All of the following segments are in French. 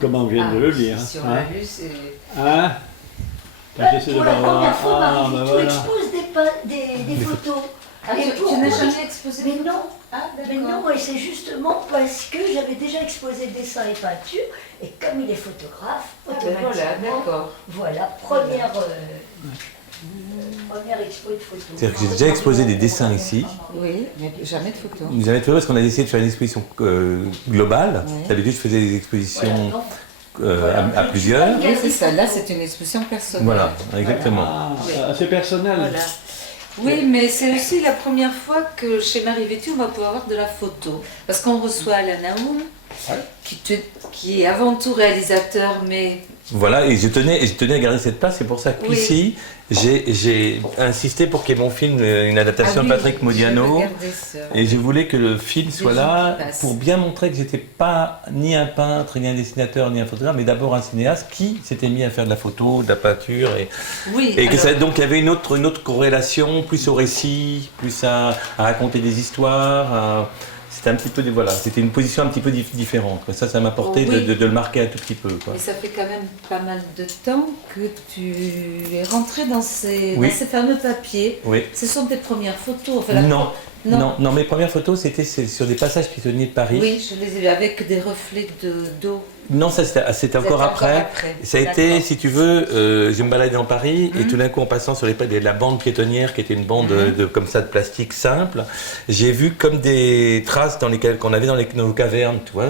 Comment on vient de le lire. Si on l'a lu, c'est... Hein? J'essaie Pour de la voir. première fois, Ah, Marie ben Vitou voilà. expose des photos. Ah, Et tu pourquoi n'as jamais exposé? Mais non, Ah, mais non, d'accord. et c'est justement parce que j'avais déjà exposé dessin et peinture, et comme il est photographe, Ah, ben voilà, automatiquement, d'accord. voilà, première expo de photos. C'est-à-dire que j'ai déjà exposé des dessins ici. Oui, mais jamais de photos. Vous avez trouvé parce qu'on a essayé de faire une exposition globale. Ouais. D'habitude, je faisais des expositions Voilà. à plusieurs. Oui, c'est ça. Là, c'est une exposition personnelle. Voilà, exactement. Ah, assez personnel. Voilà. Oui, mais c'est aussi la première fois que chez Marie Vitu, on va pouvoir avoir de la photo. Parce qu'on reçoit Alain Naoum, qui est avant tout réalisateur, mais... Voilà, et je tenais à garder cette place. C'est pour ça qu'ici, j'ai insisté pour qu'il y ait mon film, une adaptation de Patrick Modiano. Et je voulais que le film soit là pour bien montrer que j'étais pas ni un peintre, ni un dessinateur, ni un photographe, mais d'abord un cinéaste qui s'était mis à faire de la photo, de la peinture. Donc il y avait une autre corrélation, plus au récit, plus à raconter des histoires. C'était un petit peu, voilà, c'était une position un petit peu différente. Ça m'apportait de le marquer un tout petit peu. Quoi. Mais ça fait quand même pas mal de temps que tu es rentré dans ces fameux papiers. Oui. Ce sont tes premières photos. Enfin, non, mes premières photos, c'était sur des passages piétonniers de Paris. Oui, je les ai vus avec des reflets d'eau. Non, ça c'était encore après. Ça a été, si tu veux, je me baladais dans Paris et tout d'un coup, en passant sur la bande piétonnière, qui était une bande comme ça de plastique simple, j'ai vu comme des traces qu'on avait dans nos cavernes, tu vois.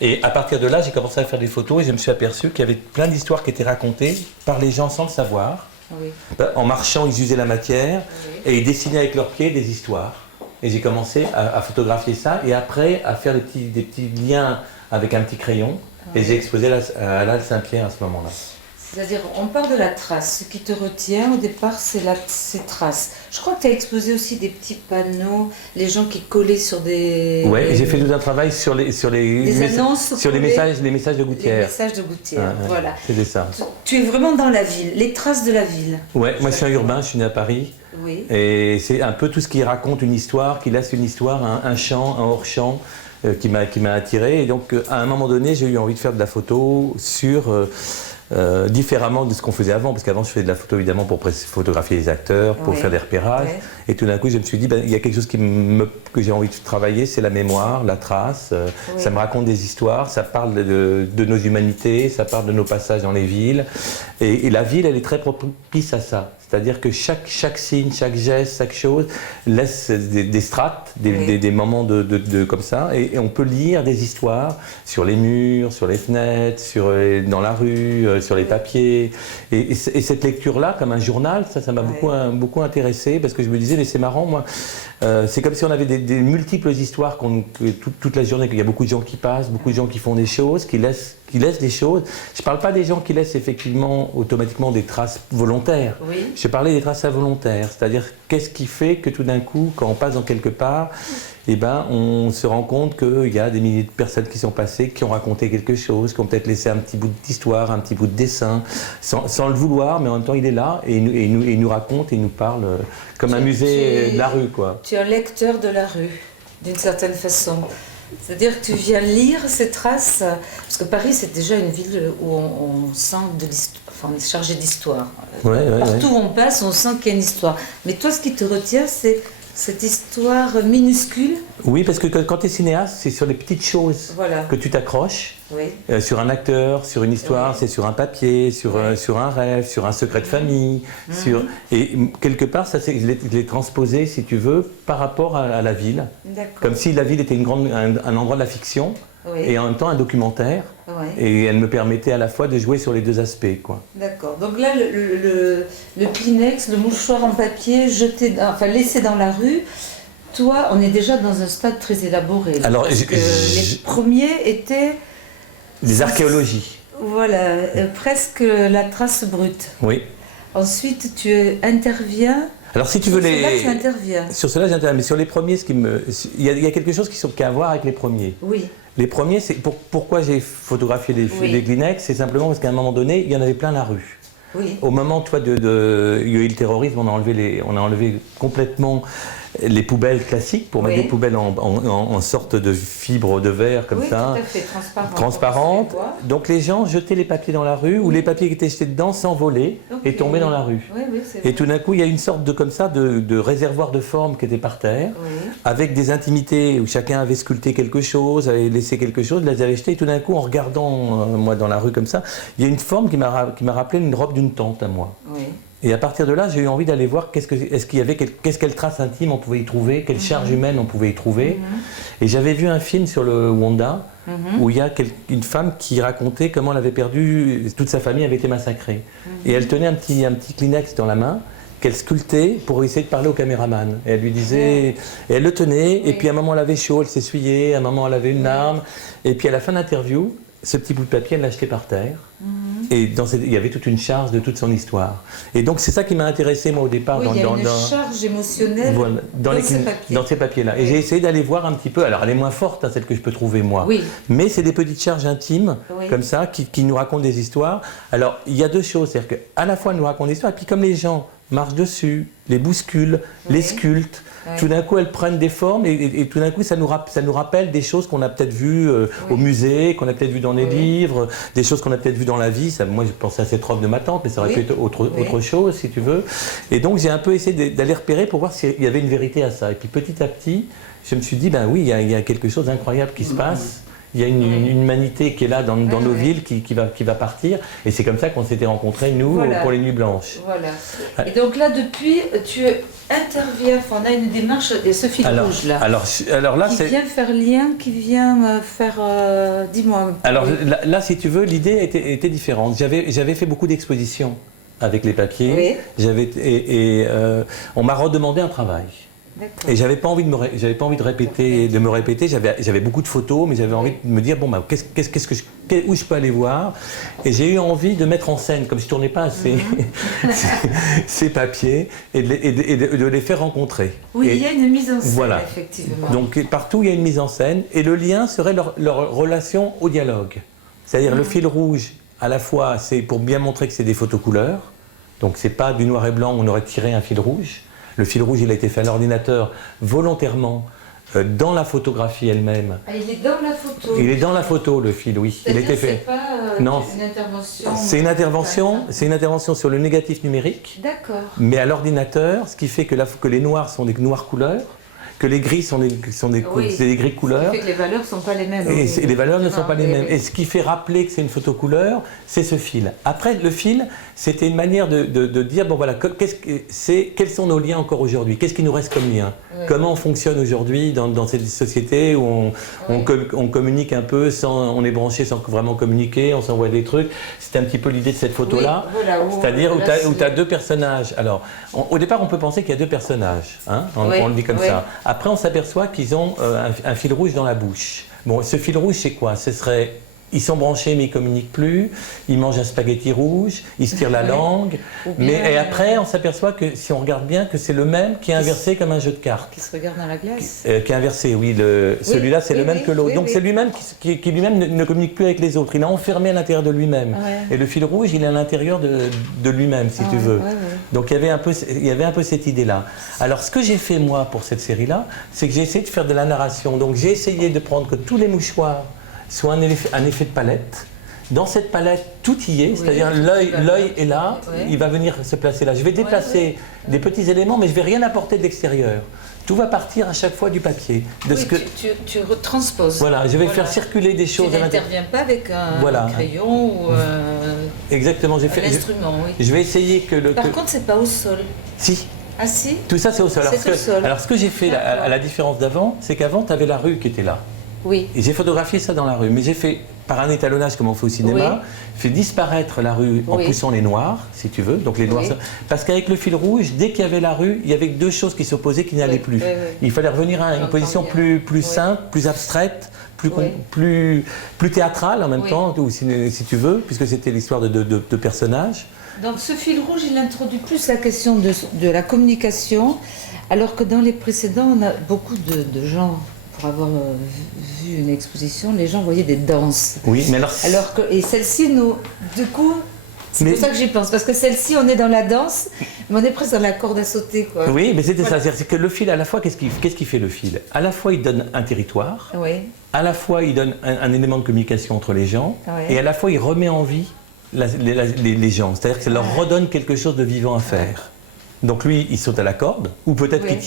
Et à partir de là, j'ai commencé à faire des photos et je me suis aperçu qu'il y avait plein d'histoires qui étaient racontées par les gens sans le savoir. Oui. En marchant, ils usaient la matière et ils dessinaient avec leurs pieds des histoires. Et j'ai commencé à photographier ça et après à faire des petits liens avec un petit crayon. Et j'ai exposé à l'Halle Saint-Pierre à ce moment-là. C'est-à-dire, on part de la trace. Ce qui te retient au départ, c'est ces traces. Je crois que tu as exposé aussi des petits panneaux, les gens qui collaient sur des... Oui, j'ai fait tout un travail sur les annonces, sur les messages de Gouttière. Les messages de Gouttière, voilà. C'était ça. Tu es vraiment dans la ville, les traces de la ville. Oui, moi je suis un urbain, je suis né à Paris. Oui. Et c'est un peu tout ce qui raconte une histoire, qui laisse une histoire, un champ, un hors-champ. Qui m'a attiré et donc à un moment donné j'ai eu envie de faire de la photo différemment de ce qu'on faisait avant parce qu'avant je faisais de la photo évidemment pour photographier les acteurs, pour faire des repérages et tout d'un coup je me suis dit il y a quelque chose que j'ai envie de travailler, c'est la mémoire, la trace, ça me raconte des histoires, ça parle de nos humanités, ça parle de nos passages dans les villes et la ville elle est très propice à ça. C'est-à-dire que chaque signe, chaque geste, chaque chose laisse des strates, des moments comme ça, et on peut lire des histoires sur les murs, sur les fenêtres, dans la rue, sur les papiers. Et cette lecture-là, comme un journal, ça m'a beaucoup intéressé, parce que je me disais, mais c'est marrant, moi, c'est comme si on avait des multiples histoires toute la journée, qu'il y a beaucoup de gens qui passent, beaucoup de gens qui font des choses, qui laissent des choses. Je ne parle pas des gens qui laissent effectivement automatiquement des traces volontaires. Oui. Je parlais des traces involontaires, c'est-à-dire qu'est-ce qui fait que tout d'un coup, quand on passe dans quelque part, on se rend compte qu'il y a des milliers de personnes qui sont passées, qui ont raconté quelque chose, qui ont peut-être laissé un petit bout d'histoire, un petit bout de dessin, sans le vouloir, mais en même temps il est là et il nous raconte et il nous parle comme un musée de la rue, quoi. Tu es un lecteur de la rue, d'une certaine façon. C'est-à-dire que tu viens lire ces traces, parce que Paris c'est déjà une ville où on sent de l'histoire, enfin on est chargé d'histoire. Partout où on passe, on sent qu'il y a une histoire. Mais toi ce qui te retient, c'est cette histoire minuscule. Oui, parce que quand tu es cinéaste, c'est sur les petites choses que tu t'accroches. Oui. Sur un acteur, sur une histoire, c'est sur un papier, sur un rêve, sur un secret de famille. Et quelque part, ça, je l'ai transposé, si tu veux, par rapport à la ville. Comme si la ville était un endroit de la fiction. Et en même temps un documentaire, et elle me permettait à la fois de jouer sur les deux aspects, quoi. D'accord. Donc là, le Kleenex, le mouchoir en papier laissé dans la rue, toi, on est déjà dans un stade très élaboré. Alors, les premiers étaient des archéologies. Voilà, presque la trace brute. Oui. Ensuite, tu interviens. Alors si tu veux tu interviens. Sur cela j'interviens, mais sur les premiers, il y a quelque chose qui a à voir avec les premiers. Oui. Les premiers, c'est pourquoi j'ai photographié les Kleenex, c'est simplement parce qu'à un moment donné, il y en avait plein la rue. Oui. Au moment, il y a eu le terrorisme, on a enlevé complètement les poubelles classiques, pour mettre des poubelles en sorte de fibre de verre comme ça. Tout à fait, transparente. Donc les gens jetaient les papiers dans la rue, ou les papiers qui étaient jetés dedans s'envolaient et tombaient dans la rue. Et tout d'un coup, il y a une sorte de réservoir de forme qui était par terre, avec des intimités où chacun avait sculpté quelque chose, avait laissé quelque chose, les avait jetés. Et tout d'un coup, en regardant moi dans la rue comme ça, il y a une forme qui m'a rappelé une robe d'une tante à moi. Et à partir de là, j'ai eu envie d'aller voir quelle trace intime on pouvait y trouver, quelle charge humaine on pouvait y trouver. Et j'avais vu un film sur le Rwanda où il y a une femme qui racontait comment elle avait perdu, toute sa famille avait été massacrée. Et elle tenait un petit Kleenex dans la main qu'elle sculptait pour essayer de parler au caméraman. Et elle lui disait, et elle le tenait, et puis à un moment elle avait chaud, elle s'essuyait, à un moment elle avait une larme, et puis à la fin de l'interview, ce petit bout de papier, elle l'a jeté par terre. Et il y avait toute une charge de toute son histoire. Et donc c'est ça qui m'a intéressé moi au départ. Il y a une charge émotionnelle dans ces papiers-là. Et j'ai essayé d'aller voir un petit peu, alors elle est moins forte, celle que je peux trouver moi, mais c'est des petites charges intimes, comme ça, qui nous racontent des histoires. Alors il y a deux choses, c'est-à-dire qu'à la fois elle nous raconte des histoires, et puis comme les gens marchent dessus, les bousculent, les sculptent, tout d'un coup elles prennent des formes et tout d'un coup ça nous rappelle des choses qu'on a peut-être vues au musée, qu'on a peut-être vues dans les livres, des choses qu'on a peut-être vues dans la vie. Ça, moi je pensais à cette robe de ma tante, mais ça aurait pu être autre chose si tu veux. Et donc j'ai un peu essayé d'aller repérer pour voir s'il y avait une vérité à ça. Et puis petit à petit, je me suis dit, ben oui, il y a quelque chose d'incroyable qui se passe. Il y a une humanité qui est là dans nos villes, qui va partir. Et c'est comme ça qu'on s'était rencontrés, nous, pour les Nuits Blanches. Et donc là, depuis, tu interviens, on a une démarche, et ce fil rouge là, alors là qui vient faire lien, qui vient faire... dis-moi. Alors là, si tu veux, l'idée était différente. J'avais fait beaucoup d'expositions avec les papiers. On m'a redemandé un travail. Et j'avais pas envie de me répéter. J'avais beaucoup de photos, mais j'avais envie de me dire bon, où je peux aller voir. Et j'ai eu envie de mettre en scène, comme je tournais pas assez ces papiers, et de les faire rencontrer. Oui, il y a une mise en scène, effectivement. Donc partout il y a une mise en scène, et le lien serait leur relation au dialogue. C'est-à-dire le fil rouge, à la fois, c'est pour bien montrer que c'est des photos couleurs. Donc c'est pas du noir et blanc où on aurait tiré un fil rouge. Le fil rouge, il a été fait à l'ordinateur volontairement dans la photographie elle-même. Ah, il est dans la photo. Il est dans la photo, le fil, oui. Il a été fait. C'est pas non, une intervention. C'est une intervention sur le négatif numérique. D'accord. Mais à l'ordinateur, ce qui fait que les noirs sont des noirs couleurs, que les gris sont des gris couleurs. Ce qui fait que les valeurs ne sont pas les mêmes. Et les valeurs ne sont pas les mêmes. Et ce qui fait rappeler que c'est une photo couleur, c'est ce fil. Après, le fil, c'était une manière de dire, bon voilà, quels sont nos liens encore aujourd'hui? Qu'est-ce qui nous reste comme lien? Comment on fonctionne aujourd'hui dans cette société où on communique un peu, on est branché sans vraiment communiquer, on s'envoie des trucs. C'était un petit peu l'idée de cette photo-là. C'est-à-dire où tu as deux personnages. Alors, au départ, on peut penser qu'il y a deux personnages. Hein, on le dit comme ça. Après, on s'aperçoit qu'ils ont un fil rouge dans la bouche. Bon, ce fil rouge, c'est quoi? Ce serait... Ils sont branchés mais ils ne communiquent plus, ils mangent un spaghetti rouge, ils se tirent la langue, et après on s'aperçoit que si on regarde bien que c'est le même qui est inversé comme un jeu de cartes. Qui se regarde dans la glace. Qui est inversé, oui. Celui-là c'est le même que l'autre. Donc c'est lui-même qui lui-même ne communique plus avec les autres. Il est enfermé à l'intérieur de lui-même. Et le fil rouge il est à l'intérieur de lui-même si tu veux. Donc il y avait un peu cette idée-là. Alors ce que j'ai fait moi pour cette série-là, c'est que j'ai essayé de faire de la narration. Donc j'ai essayé de prendre que tous les mouchoirs soit un effet de palette. Dans cette palette, tout y est, c'est-à-dire l'œil est là, il va venir se placer là. Je vais déplacer des petits éléments, mais je ne vais rien apporter de l'extérieur. Tout va partir à chaque fois du papier. Tu retransposes. Voilà, je vais faire circuler des choses. Tu n'interviens pas avec un crayon ou exactement, un instrument. Je vais essayer que Par contre, c'est pas au sol. Si. Ah si. Tout ça, c'est au sol. Alors, ce que j'ai fait, à la différence d'avant, c'est qu'avant, tu avais la rue qui était là. Oui. Et j'ai photographié ça dans la rue, mais j'ai fait, par un étalonnage comme on fait au cinéma, fait disparaître la rue en poussant les noirs, si tu veux. Donc les noirs, parce qu'avec le fil rouge, dès qu'il y avait la rue, il y avait deux choses qui s'opposaient qui n'allaient plus. Il fallait revenir à une position plus simple, plus abstraite, plus théâtrale en même temps, si tu veux, puisque c'était l'histoire de personnages. Donc ce fil rouge, il introduit plus la question de la communication, alors que dans les précédents, on a beaucoup de gens... Pour avoir vu une exposition, les gens voyaient des danses. Oui, mais et celle-ci, nous, du coup, c'est pour ça que j'y pense, parce que celle-ci, on est dans la danse, Mais on est presque dans la corde à sauter, quoi. Oui, mais c'était ça. C'est que le fil, à la fois, qu'est-ce qu'il fait le fil? À la fois, il donne un territoire, Oui. à la fois, il donne un élément de communication entre les gens, Ouais. et à la fois, il remet en vie les gens. C'est-à-dire que ça leur redonne quelque chose de vivant à faire. Donc lui, il saute à la corde, ou peut-être Oui.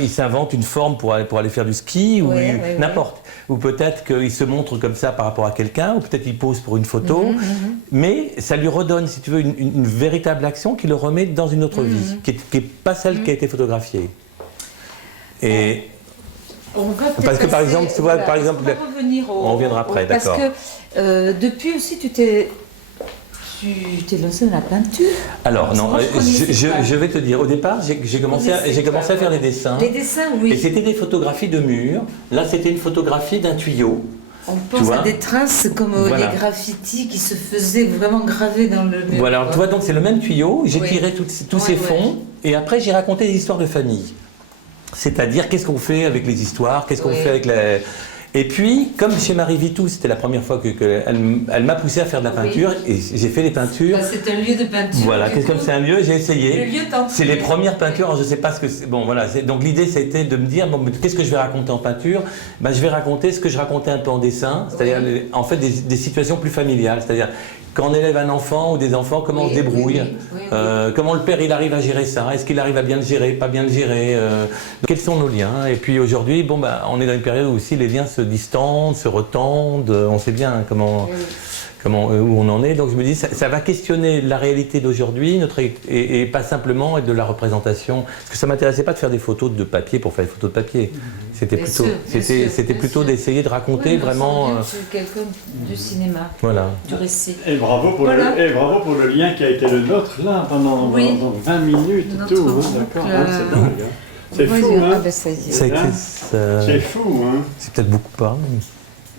il s'invente une forme pour aller faire du ski, ou Oui, n'importe. Ou peut-être qu'il se montre comme ça par rapport à quelqu'un, ou peut-être il pose pour une photo. Mais ça lui redonne, si tu veux, une véritable action qui le remet dans une autre vie, qui n'est pas celle qui a été photographiée. Et On va parce que par exemple, tu vois, voilà, par exemple, on va revenir on reviendra après, d'accord. Parce que depuis aussi, tu t'es lancé dans la peinture. Alors non, Moi, je vais te dire, au départ, j'ai commencé à faire des dessins. Les dessins, oui. Et c'était des photographies de murs. Là, c'était une photographie d'un tuyau. On pense à des traces comme Voilà. les graffitis qui se faisaient vraiment gravés dans le mur. Voilà, quoi. tu vois, donc c'est le même tuyau. J'ai Oui. tiré tous ces fonds. Et après, j'ai raconté des histoires de famille. C'est-à-dire, qu'est-ce qu'on fait avec les histoires, qu'est-ce qu'on Oui. fait avec les... Et puis, comme chez Marie Vitou, c'était la première fois elle m'a poussé à faire de la peinture, et j'ai fait les peintures. Bah, c'est un lieu de peinture. Voilà, du comme coup. c'est un lieu, j'ai Le essayé. lieu t'entraîne. C'est les premières peintures, alors je ne sais pas ce que c'est. Bon, voilà. Donc l'idée, c'était de me dire, bon, mais qu'est-ce que je vais raconter en peinture? Ben, je vais raconter ce que je racontais un peu en dessin, c'est-à-dire en fait des situations plus familiales, c'est-à-dire quand on élève un enfant ou des enfants, comment on se débrouille, comment le père il arrive à gérer ça, est-ce qu'il arrive à bien le gérer, pas bien le gérer, quels sont nos liens. Et puis aujourd'hui, bon, bah, on est dans une période où aussi les liens se distendent, se retendent, on sait bien où on en est. Donc je me dis, ça va questionner la réalité d'aujourd'hui et pas simplement être de la représentation. Parce que ça ne m'intéressait pas de faire des photos de papier pour faire des photos de papier. C'était plutôt d'essayer de raconter vraiment... quelqu'un du cinéma, Voilà. du récit. Et bravo pour, Voilà. bravo pour le lien qui a été le nôtre là pendant 20 minutes. Notre Tout, hein, rencontre, d'accord, là. c'est dingue. Hein. C'est Oui, fou, ah, hein. ben, ça y est. Ça a été- Hein ça- C'est fou, hein. C'est peut-être beaucoup pas.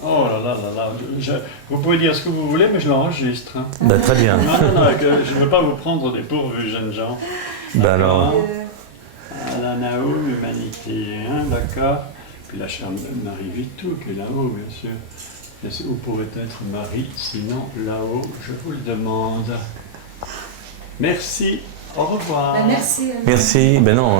Oh là là là là. Vous pouvez dire ce que vous voulez, mais je l'enregistre. Hein. Bah, très bien. Non, non, non, je ne veux pas vous prendre des pauvres jeunes gens. Bah alors. La Nao, l'humanité, hein, d'accord. Puis la chère Marie Vitou qui est là-haut, bien sûr. Et où pourrait être Marie, sinon là-haut, je vous le demande. Merci, au revoir. Ben, merci. Merci. Ben non.